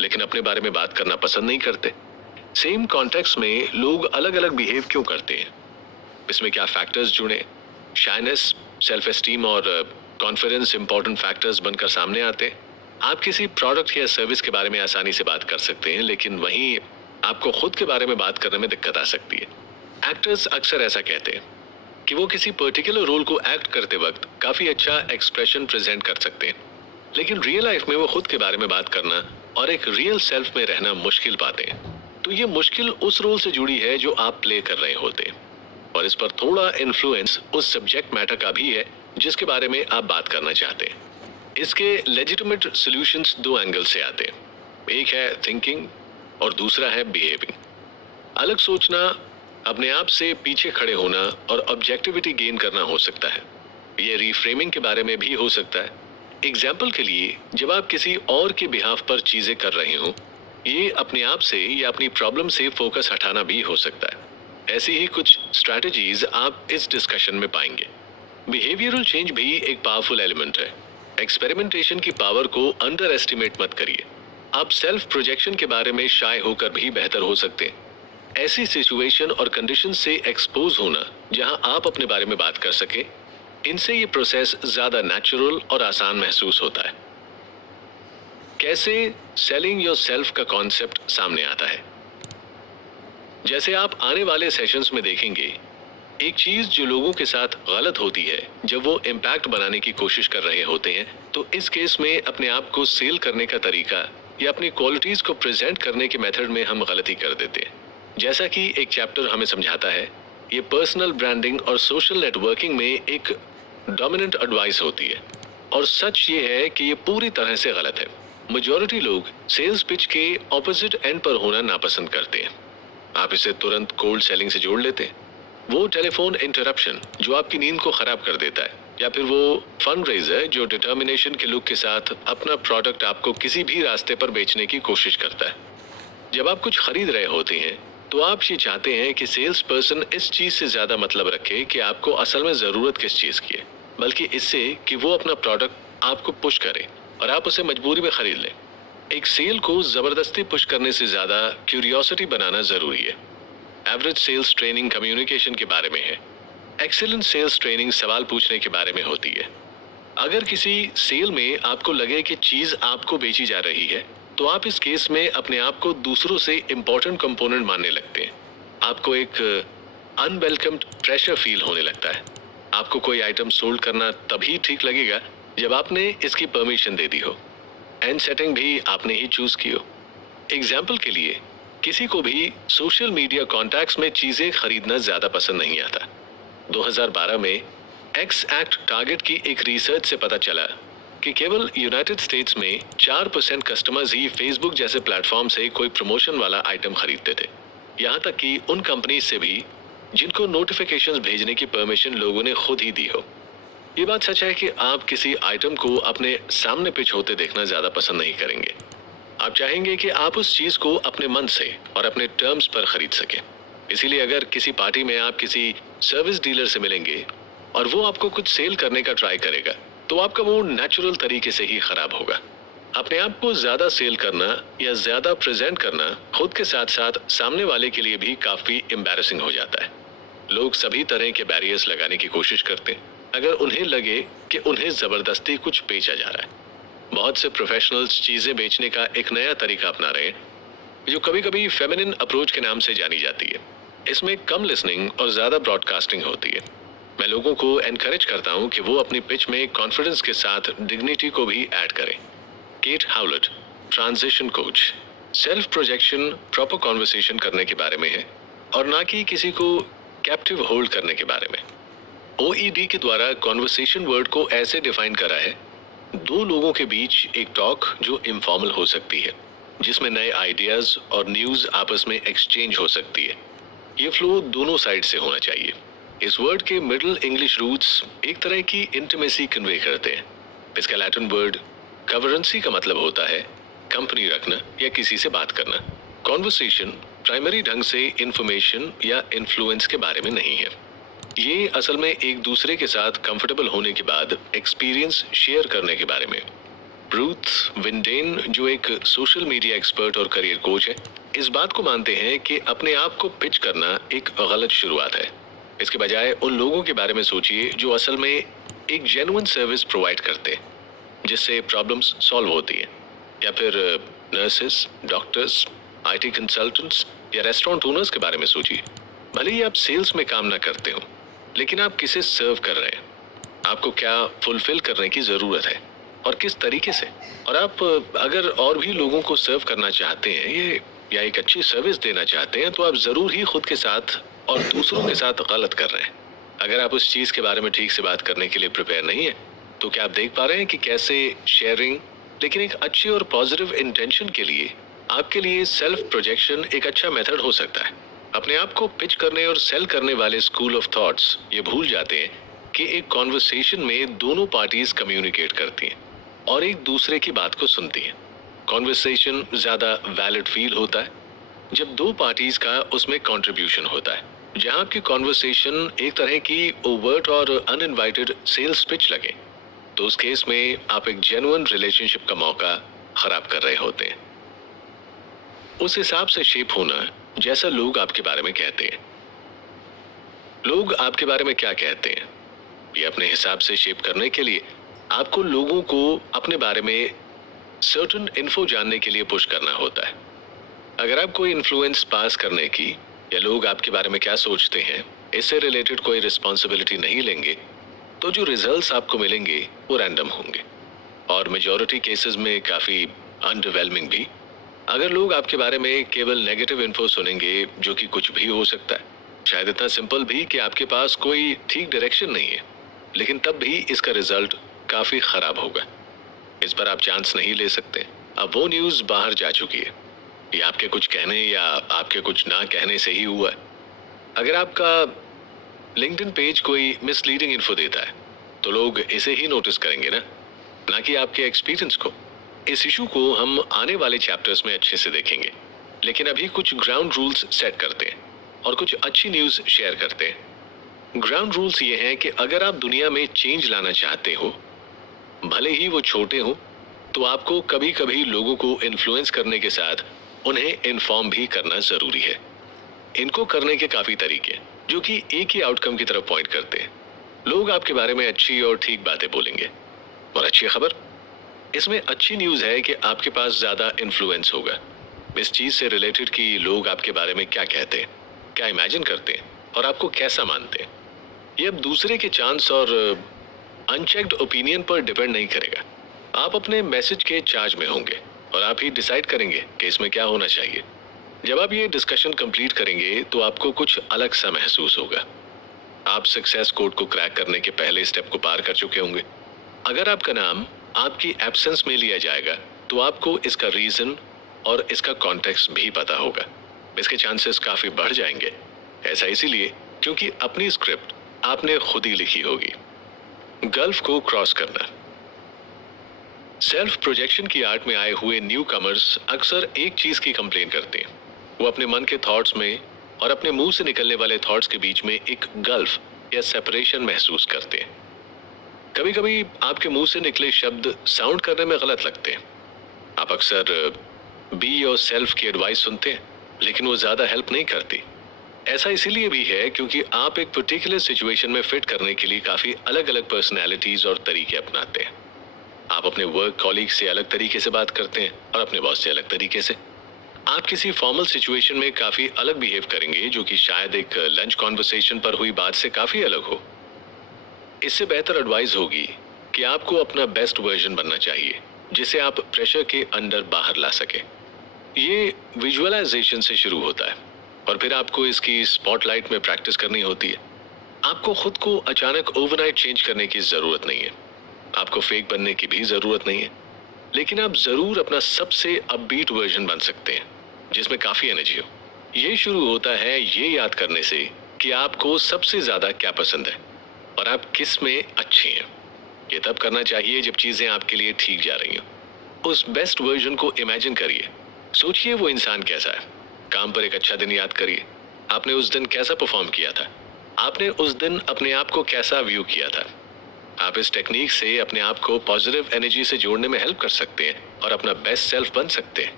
लेकिन अपने बारे में बात करना पसंद नहीं करते। सेम कॉन्टेक्स्ट में लोग अलग अलग बिहेव क्यों करते हैं? इसमें क्या फैक्टर्स जुड़े? शाइनेस, सेल्फ एस्टीम और कॉन्फिडेंस इंपॉर्टेंट फैक्टर्स बनकर सामने आते हैं। आप किसी प्रोडक्ट या सर्विस के बारे में आसानी से बात कर सकते हैं, लेकिन वहीं आपको खुद के बारे में बात करने में दिक्कत आ सकती है। एक्टर्स अक्सर ऐसा कहते हैं कि वो किसी पर्टिकुलर रोल को एक्ट करते वक्त काफी अच्छा एक्सप्रेशन प्रेजेंट कर सकते हैं, लेकिन रियल लाइफ में वो खुद के बारे में बात करना और एक रियल सेल्फ में रहना मुश्किल पाते हैं। तो ये मुश्किल उस रोल से जुड़ी है जो आप प्ले कर रहे होते हैं, और इस पर थोड़ा इन्फ्लुएंस उस सब्जेक्ट मैटर का भी है जिसके बारे में आप बात करना चाहते हैं। इसके लेजिटिमेट सॉल्यूशंस दो एंगल से आते हैं। एक है थिंकिंग और दूसरा है बिहेविंग। अलग सोचना, अपने आप से पीछे खड़े होना और ऑब्जेक्टिविटी गेन करना हो सकता है। ये रिफ्रेमिंग के बारे में भी हो सकता है। एग्जाम्पल के लिए, जब आप किसी और के बिहाफ पर चीजें कर रहे हो, ये अपने आप से या अपनी प्रॉब्लम से फोकस हटाना भी हो सकता है। ऐसी ही कुछ स्ट्रैटेजीज आप इस डिस्कशन में पाएंगे। बिहेवियरल चेंज भी एक पावरफुल एलिमेंट है। एक्सपेरिमेंटेशन की पावर को अंडर एस्टिमेट मत करिए। आप सेल्फ प्रोजेक्शन के बारे में शाय होकर भी बेहतर हो सकते हैं। ऐसी सिचुएशन और कंडीशन से एक्सपोज होना जहां आप अपने बारे में बात कर सके, इनसे ये प्रोसेस ज्यादा नेचुरल और आसान महसूस होता है। कैसे सेलिंग योर सेल्फ का कॉन्सेप्ट सामने आता है? जैसे आप आने वाले सेशंस में देखेंगे, एक चीज जो लोगों के साथ गलत होती है जब वो इम्पैक्ट बनाने की कोशिश कर रहे होते हैं, तो इस केस में अपने आप को सेल करने का तरीका या अपनी क्वालिटीज को प्रेजेंट करने के मेथड में हम गलती कर देते हैं। जैसा कि एक चैप्टर हमें समझाता है, ये पर्सनल ब्रांडिंग और सोशल नेटवर्किंग में एक डोमिनेंट एडवाइस होती है, और सच ये है कि ये पूरी तरह से गलत है। मेजॉरिटी लोग सेल्स पिच के ऑपोजिट एंड पर होना नापसंद करते हैं। आप इसे तुरंत कोल्ड सेलिंग से जोड़ लेते हैं। वो टेलीफोन इंटरप्शन जो आपकी नींद को खराब कर देता है, या फिर वो फंड-रेजर जो डिटर्मिनेशन के लुक के साथ अपना प्रोडक्ट आपको किसी भी रास्ते पर बेचने की कोशिश करता है। जब आप कुछ खरीद रहे होते हैं, तो आप ये चाहते हैं कि सेल्स पर्सन इस चीज से ज्यादा मतलब रखे कि आपको असल में जरूरत किस चीज की है, बल्कि इससे कि वो अपना प्रोडक्ट आपको पुश करे और आप उसे मजबूरी में खरीद लें। एक सेल को जबरदस्ती पुश करने से ज्यादा क्यूरियोसिटी बनाना जरूरी है। एवरेज सेल्स ट्रेनिंग कम्युनिकेशन के बारे में है। एक्सीलेंट सेल्स ट्रेनिंग सवाल पूछने के बारे में होती है। अगर किसी सेल में आपको लगे कि चीज आपको बेची जा रही है, तो आप इस केस में अपने आप को दूसरों से इंपॉर्टेंट कंपोनेंट मानने लगते हैं। आपको एक अनवेलकम्ड प्रेशर फील होने लगता है। आपको कोई आइटम सोल्ड करना तभी ठीक लगेगा जब आपने इसकी परमिशन दे दी हो, एंड सेटिंग भी आपने ही चूज की हो। एग्जाम्पल के लिए, किसी को भी सोशल मीडिया कॉन्टैक्ट्स में चीजें खरीदना ज्यादा पसंद नहीं आता। 2012 में एक्स एक्ट टारगेट की एक रिसर्च से पता चला कि केवल यूनाइटेड स्टेट्स में 4% कस्टमर्स ही फेसबुक जैसे प्लेटफॉर्म से कोई प्रमोशन वाला आइटम खरीदते थे। यहाँ तक कि उन कंपनी से भी जिनको नोटिफिकेशंस भेजने की परमिशन लोगों ने खुद ही दी हो। ये बात सच है कि आप किसी आइटम को अपने सामने पिच होते देखना ज्यादा पसंद नहीं करेंगे। आप चाहेंगे कि आप उस चीज को अपने मन से और अपने टर्म्स पर खरीद सकें। इसीलिए अगर किसी पार्टी में आप किसी सर्विस डीलर से मिलेंगे और वो आपको कुछ सेल करने का ट्राई करेगा, तो आपका मूड नेचुरल तरीके से ही खराब होगा। अपने आप को ज्यादा सेल करना या ज्यादा प्रेजेंट करना खुद के साथ साथ सामने वाले के लिए भी काफी एम्बैरेसिंग हो जाता है। लोग सभी तरह के बैरियर्स लगाने की कोशिश करते हैं अगर उन्हें लगे कि उन्हें जबरदस्ती कुछ बेचा जा रहा है। बहुत से प्रोफेशनल्स चीजें बेचने का एक नया तरीका अपना रहे हैं जो कभी कभी फेमिनिन अप्रोच के नाम से जानी जाती है। इसमें कम लिसनिंग और ज्यादा ब्रॉडकास्टिंग होती है। मैं लोगों को एनकरेज करता हूं कि वो अपनी पिच में कॉन्फिडेंस के साथ डिग्निटी को भी ऐड करें। Kate Howlett, transition coach. Self projection proper conversation करने के बारे में है और ना कि किसी को कैप्टिव होल्ड करने के बारे में। ओईडी के द्वारा कॉन्वर्सेशन वर्ड को ऐसे डिफाइन करा है, दो लोगों के बीच एक टॉक जो इनफॉर्मल हो सकती है, जिसमें नए आइडियाज और न्यूज आपस में एक्सचेंज हो सकती है। ये फ्लो दोनों साइड से होना चाहिए। इस वर्ड के मिडिल इंग्लिश रूट्स एक तरह की इंटीमेसी कन्वे करते हैं। इसका लैटिन वर्ड कवरेंसी का मतलब होता है कंपनी रखना या किसी से बात करना। कॉन्वर्सेशन प्राइमरी ढंग से इंफॉर्मेशन या इन्फ्लुएंस के बारे में नहीं है। ये असल में एक दूसरे के साथ कंफर्टेबल होने के बाद एक्सपीरियंस शेयर करने के बारे में। ब्रूथ विंडेन, जो एक सोशल मीडिया एक्सपर्ट और करियर कोच है, इस बात को मानते हैं कि अपने आप को पिच करना एक गलत शुरुआत है। इसके बजाय उन लोगों के बारे में सोचिए जो असल में एक जेन्युइन सर्विस प्रोवाइड करते हैं, जिससे प्रॉब्लम्स सॉल्व होती है। या फिर नर्सेस, डॉक्टर्स, आईटी कंसल्टेंट्स या रेस्टोरेंट ओनर्स के बारे में सोचिए। भले ही आप सेल्स में काम ना करते हो, लेकिन आप किसे सर्व कर रहे हैं, आपको क्या फुलफिल करने की जरूरत है और किस तरीके से। और आप अगर और भी लोगों को सर्व करना चाहते हैं ये या एक अच्छी सर्विस देना चाहते हैं, तो आप जरूर ही खुद के साथ और दूसरों के साथ गलत कर रहे हैं। अगर आप उस चीज के बारे में ठीक से बात करने के लिए प्रिपेयर नहीं है, तो क्या आप देख पा रहे हैं कि कैसे शेयरिंग, लेकिन एक अच्छी और पॉजिटिव इंटेंशन के लिए, आपके लिए सेल्फ प्रोजेक्शन एक अच्छा मेथड हो सकता है। अपने आप को पिच करने और सेल करने वाले स्कूल ऑफ थॉट्स ये भूल जाते हैं कि एक कॉन्वर्सेशन में दोनों पार्टीज कम्युनिकेट करती हैं और एक दूसरे की बात को सुनती हैं। कॉन्वर्सेशन ज्यादा वैलिड फील होता है जब दो पार्टीज का उसमें कंट्रीब्यूशन होता है। जहां आपकी कॉन्वर्सेशन एक तरह की ओवर्ट और अनइनवाइटेड सेल्स पिच लगे, तो उस केस में आप एक जेन्युइन रिलेशनशिप का मौका खराब कर रहे होते हैं। उस हिसाब से शेप होना जैसा लोग आपके बारे में कहते हैं। लोग आपके बारे में क्या कहते हैं, ये अपने हिसाब से शेप करने के लिए आपको लोगों को अपने बारे में सर्टेन इन्फो जानने के लिए पुश करना होता है। अगर आप कोई इन्फ्लुएंस पास करने की या लोग आपके बारे में क्या सोचते हैं इससे रिलेटेड कोई रिस्पॉन्सिबिलिटी नहीं लेंगे, तो जो रिजल्ट्स आपको मिलेंगे वो रैंडम होंगे और मेजॉरिटी केसेस में काफी अंडरवेलमिंग भी। अगर लोग आपके बारे में केवल नेगेटिव इन्फो सुनेंगे, जो कि कुछ भी हो सकता है, शायद इतना सिंपल भी कि आपके पास कोई ठीक डायरेक्शन नहीं है, लेकिन तब भी इसका रिजल्ट काफी खराब होगा। इस पर आप चांस नहीं ले सकते। अब वो न्यूज बाहर जा चुकी है, ये आपके कुछ कहने या आपके कुछ ना कहने से ही हुआ है। अगर आपका लिंक्डइन पेज कोई मिसलीडिंग इन्फो देता है, तो लोग इसे ही नोटिस करेंगे ना कि आपके एक्सपीरियंस को। इस इशू को हम आने वाले चैप्टर्स में अच्छे से देखेंगे, लेकिन अभी कुछ ग्राउंड रूल्स सेट करते हैं और कुछ अच्छी न्यूज शेयर करते हैं। ग्राउंड रूल्स ये हैं कि अगर आप दुनिया में चेंज लाना चाहते हो, भले ही वो छोटे हो, तो आपको कभी कभी लोगों को इन्फ्लुएंस करने के साथ उन्हें इन्फॉर्म भी करना जरूरी है। इनको करने के काफी तरीके हैं, जो कि एक ही आउटकम की तरफ पॉइंट करते हैं। लोग आपके बारे में अच्छी और ठीक बातें बोलेंगे। और अच्छी खबर, इसमें अच्छी न्यूज है कि आपके पास ज्यादा इन्फ्लुएंस होगा इस चीज से रिलेटेड कि लोग आपके बारे में क्या कहते हैं, क्या इमेजिन करते हैं और आपको कैसा मानते हैं। ये अब दूसरे के चांस और अनचेक्ड ओपिनियन पर डिपेंड नहीं करेगा। आप अपने मैसेज के चार्ज में होंगे और आप ही डिसाइड करेंगे कि इसमें क्या होना चाहिए। जब आप ये डिस्कशन कंप्लीट करेंगे, तो आपको कुछ अलग सा महसूस होगा। आप सक्सेस कोड को क्रैक करने के पहले स्टेप को पार कर चुके होंगे। अगर आपका नाम आपकी एब्सेंस में लिया जाएगा, तो आपको इसका रीजन और इसका कॉन्टेक्स्ट भी पता होगा। इसके चांसेस काफी बढ़ जाएंगे। ऐसा इसीलिए क्योंकि अपनी स्क्रिप्ट आपने खुद ही लिखी होगी। गल्फ को क्रॉस करना। सेल्फ प्रोजेक्शन की आर्ट में आए हुए न्यू कमर्स अक्सर एक चीज की कंप्लेन करते हैं। वो अपने मन के थॉट्स में और अपने मुंह से निकलने वाले थॉट्स के बीच में एक गल्फ या सेपरेशन महसूस करते हैं। कभी कभी आपके मुंह से निकले शब्द साउंड करने में गलत लगते हैं। आप अक्सर बी योर सेल्फ की एडवाइस सुनते हैं, लेकिन वो ज्यादा हेल्प नहीं करती। ऐसा इसीलिए भी है क्योंकि आप एक पर्टिकुलर सिचुएशन में फिट करने के लिए काफी अलग अलग पर्सनैलिटीज और तरीके अपनाते हैं। आप अपने वर्क कॉलीग से अलग तरीके से बात करते हैं और अपने बॉस से अलग तरीके से। आप किसी फॉर्मल सिचुएशन में काफी अलग बिहेव करेंगे, जो कि शायद एक लंच कॉन्वर्सेशन पर हुई बात से काफी अलग हो। इससे बेहतर एडवाइस होगी कि आपको अपना बेस्ट वर्जन बनना चाहिए, जिसे आप प्रेशर के अंडर बाहर ला सके। ये विजुअलाइजेशन से शुरू होता है और फिर आपको इसकी स्पॉटलाइट में प्रैक्टिस करनी होती है। आपको खुद को अचानक ओवरनाइट चेंज करने की जरूरत नहीं है। आपको फेक बनने की भी जरूरत नहीं है, लेकिन आप जरूर अपना सबसे अपबीट वर्जन बन सकते हैं, जिसमें काफी एनर्जी हो। ये शुरू होता है ये याद करने से कि आपको सबसे ज्यादा क्या पसंद है और आप किस में अच्छे हैं। ये तब करना चाहिए जब चीजें आपके लिए ठीक जा रही हो। उस बेस्ट वर्जन को इमेजिन करिए। सोचिए वो इंसान कैसा है। काम पर एक अच्छा दिन याद करिए। आपने उस दिन कैसा परफॉर्म किया था। आपने उस दिन अपने आप को कैसा व्यू किया था। आप इस टेक्निक से अपने आप को पॉजिटिव एनर्जी से जोड़ने में हेल्प कर सकते हैं और अपना बेस्ट सेल्फ बन सकते हैं।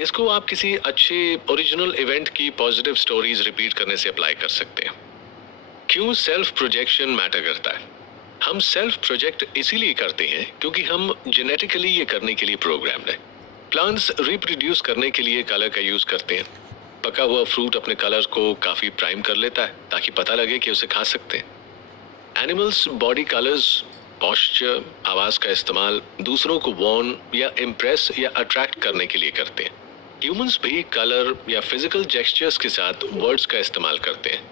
इसको आप किसी अच्छे ओरिजिनल इवेंट की पॉजिटिव स्टोरीज रिपीट करने से अप्लाई कर सकते हैं। क्यों सेल्फ प्रोजेक्शन मैटर करता है? हम सेल्फ प्रोजेक्ट इसीलिए करते हैं क्योंकि हम जेनेटिकली ये करने के लिए प्रोग्राम्ड है। प्लांट्स रिप्रोड्यूस करने के लिए कलर का यूज करते हैं। पका हुआ फ्रूट अपने कलर को काफी प्राइम कर लेता है ताकि पता लगे कि उसे खा सकते हैं। एनिमल्स बॉडी कलर्स, पॉस्चर, आवाज का इस्तेमाल दूसरों को वार्न या इम्प्रेस या अट्रैक्ट करने के लिए करते हैं। ह्यूमंस भी कलर या फिजिकल जेस्चर्स के साथ वर्ड्स का इस्तेमाल करते हैं।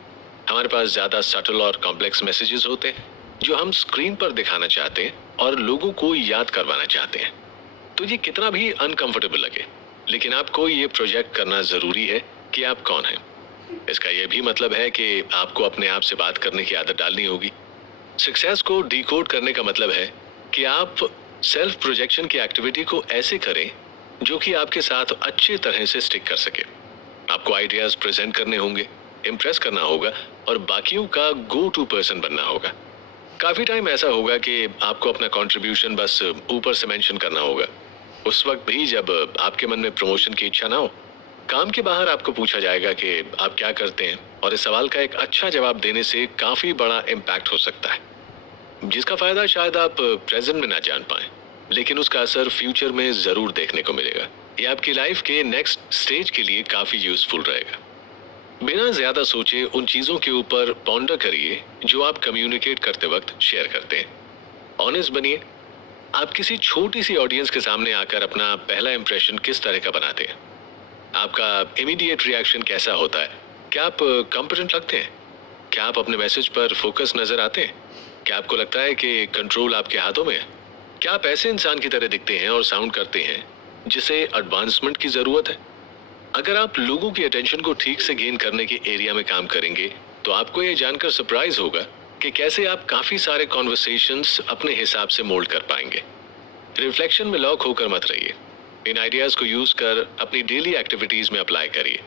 हमारे पास ज्यादा सटल और कॉम्प्लेक्स मैसेजेस होते हैं जो हम स्क्रीन पर दिखाना चाहते हैं और लोगों को याद करवाना चाहते हैं। तो ये कितना भी अनकंफर्टेबल लगे, लेकिन आपको ये प्रोजेक्ट करना जरूरी है कि आप कौन हैं। इसका यह भी मतलब है कि आपको अपने आप से बात करने की आदत डालनी होगी। सक्सेस को डिकोड करने का मतलब है कि आप सेल्फ प्रोजेक्शन की एक्टिविटी को ऐसे करें जो कि आपके साथ अच्छी तरह से स्टिक कर सके। आपको आइडियाज प्रेजेंट करने होंगे, इम्प्रेस करना होगा और बाकियों का गो टू पर्सन बनना होगा। काफी टाइम ऐसा होगा कि आपको अपना कंट्रीब्यूशन बस ऊपर से मेंशन करना होगा, उस वक्त भी जब आपके मन में प्रमोशन की इच्छा ना हो। काम के बाहर आपको पूछा जाएगा कि आप क्या करते हैं और इस सवाल का एक अच्छा जवाब देने से काफी बड़ा इम्पैक्ट हो सकता है, जिसका फायदा शायद आप प्रेजेंट में ना जान पाए, लेकिन उसका असर फ्यूचर में जरूर देखने को मिलेगा। ये आपकी लाइफ के नेक्स्ट स्टेज के लिए काफी यूजफुल रहेगा। बिना ज्यादा सोचे उन चीजों के ऊपर पॉन्डर करिए जो आप कम्युनिकेट करते वक्त शेयर करते हैं। ऑनेस्ट बनिए। आप किसी छोटी सी ऑडियंस के सामने आकर अपना पहला इंप्रेशन किस तरह का बनाते हैं? आपका इमीडिएट रिएक्शन कैसा होता है? क्या आप कॉम्पिटेंट लगते हैं? क्या आप अपने मैसेज पर फोकस नजर आते हैं? क्या आपको लगता है कि कंट्रोल आपके हाथों में है? क्या आप ऐसे इंसान की तरह दिखते हैं और साउंड करते हैं जिसे एडवांसमेंट की जरूरत है? अगर आप लोगों की अटेंशन को ठीक से गेन करने के एरिया में काम करेंगे तो आपको ये जानकर सरप्राइज होगा कि कैसे आप काफी सारे कॉन्वर्सेशंस अपने हिसाब से मोल्ड कर पाएंगे। रिफ्लेक्शन में लॉक होकर मत रहिए। इन आइडियाज को यूज कर अपनी डेली एक्टिविटीज में अप्लाई करिए।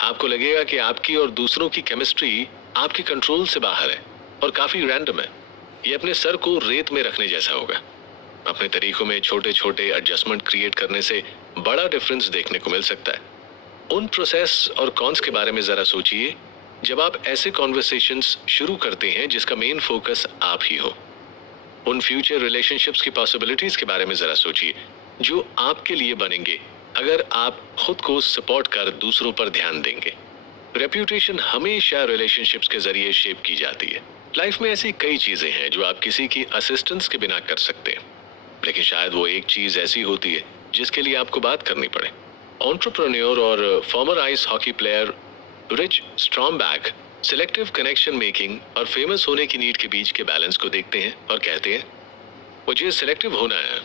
आपको लगेगा कि आपकी और दूसरों की केमिस्ट्री आपके कंट्रोल से बाहर है और काफी रैंडम है। ये अपने सर को रेत में रखने जैसा होगा। अपने तरीकों में छोटे छोटे एडजस्टमेंट क्रिएट करने से बड़ा डिफरेंस देखने को मिल सकता है। उन प्रोसेस और कॉन्स के बारे में जरा सोचिए जब आप ऐसे कॉन्वर्सेशंस शुरू करते हैं जिसका मेन फोकस आप ही हो। उन फ्यूचर रिलेशनशिप्स की पॉसिबिलिटीज के बारे में जरा सोचिए जो आपके लिए बनेंगे अगर आप खुद को सपोर्ट कर दूसरों पर ध्यान देंगे। रेप्यूटेशन हमेशा रिलेशनशिप्स के जरिए शेप की जाती है। लाइफ में ऐसी कई चीजें हैं जो आप किसी की असिस्टेंस के बिना कर सकते हैं, लेकिन शायद वो एक चीज ऐसी होती है जिसके लिए आपको बात करनी पड़े। एंटरप्रेन्योर और former ice hockey player Rich Stromback selective connection making और फेमस होने की नीड के बीच के बैलेंस को देखते हैं और कहते हैं, मुझे सिलेक्टिव होना है